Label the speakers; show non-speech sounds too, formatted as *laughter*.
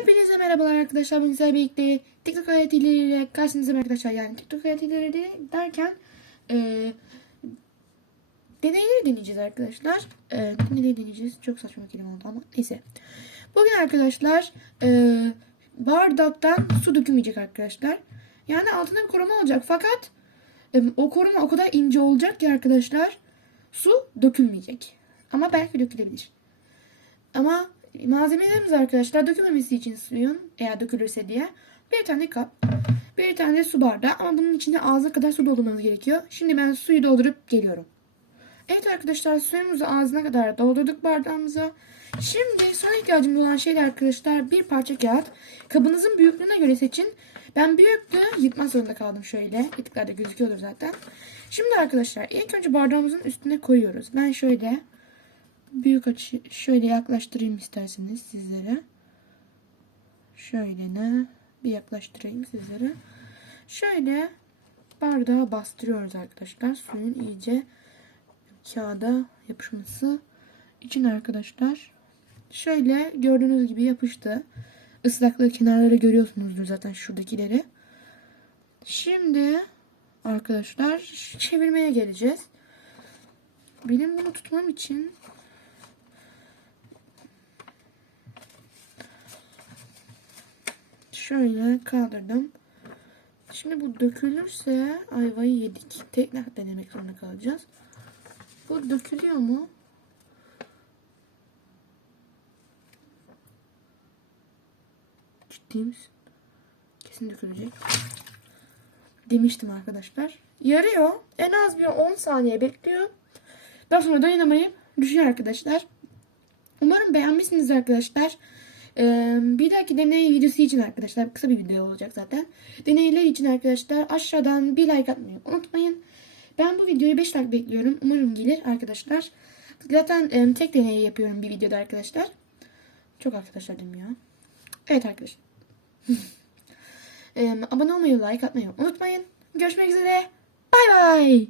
Speaker 1: Hepinize merhabalar arkadaşlar. Bugün sizlerle birlikte TikTok hayatıyla karşınızdayım arkadaşlar. Yani TikTok hayatıyla derken e, deneyleri deneyeceğiz arkadaşlar. E, neleri deneyeceğiz? Çok saçma bir kelime oldu ama neyse. Bugün arkadaşlar e, bardaktan su dökülmeyecek arkadaşlar. Yani altında bir koruma olacak fakat e, o koruma o kadar ince olacak ki arkadaşlar su dökülmeyecek. Ama belki dökülebilir. Ama malzemelerimiz arkadaşlar dökülmemesi için suyun eğer dökülürse diye bir tane kap, bir tane su bardağı ama bunun içinde ağzına kadar su doldurmanız gerekiyor. Şimdi ben suyu doldurup geliyorum. Evet arkadaşlar suyumuzu ağzına kadar doldurduk bardağımıza. Şimdi son ihtiyacımız olan şey de arkadaşlar bir parça kağıt. Kabınızın büyüklüğüne göre seçin. Ben büyüklüğü yırtmak zorunda kaldım şöyle. Etiklerde gözüküyordur zaten. Şimdi arkadaşlar ilk önce bardağımızın üstüne koyuyoruz. Ben şöyle büyük açı şöyle yaklaştırayım isterseniz sizlere. Şöyle ne bir yaklaştırayım sizlere. Şöyle bardağa bastırıyoruz arkadaşlar. Suyun iyice kağıda yapışması için arkadaşlar. Şöyle gördüğünüz gibi yapıştı. Islaklığı kenarları görüyorsunuzdur zaten şuradakileri. Şimdi arkadaşlar çevirmeye geleceğiz. Benim bunu tutmam için şöyle kaldırdım. Şimdi bu dökülürse ayvayı yedik. Tekrar denemek zorunda kalacağız. Bu dökülüyor mu? Ciddi misin? Kesin dökülecek. Demiştim arkadaşlar. Yarıyor. En az bir 10 saniye bekliyor. Daha sonra dayanamayıp düşüyor arkadaşlar. Umarım beğenmişsiniz arkadaşlar. Bir dahaki deney videosu için arkadaşlar kısa bir video olacak zaten. Deneyler için arkadaşlar aşağıdan bir like atmayı unutmayın. Ben bu videoyu 5 like bekliyorum. Umarım gelir arkadaşlar. Zaten tek deney yapıyorum bir videoda arkadaşlar. Çok arkadaşlar dedim ya. Evet arkadaşlar. *laughs* abone olmayı, like atmayı unutmayın. Görüşmek üzere. Bay bay.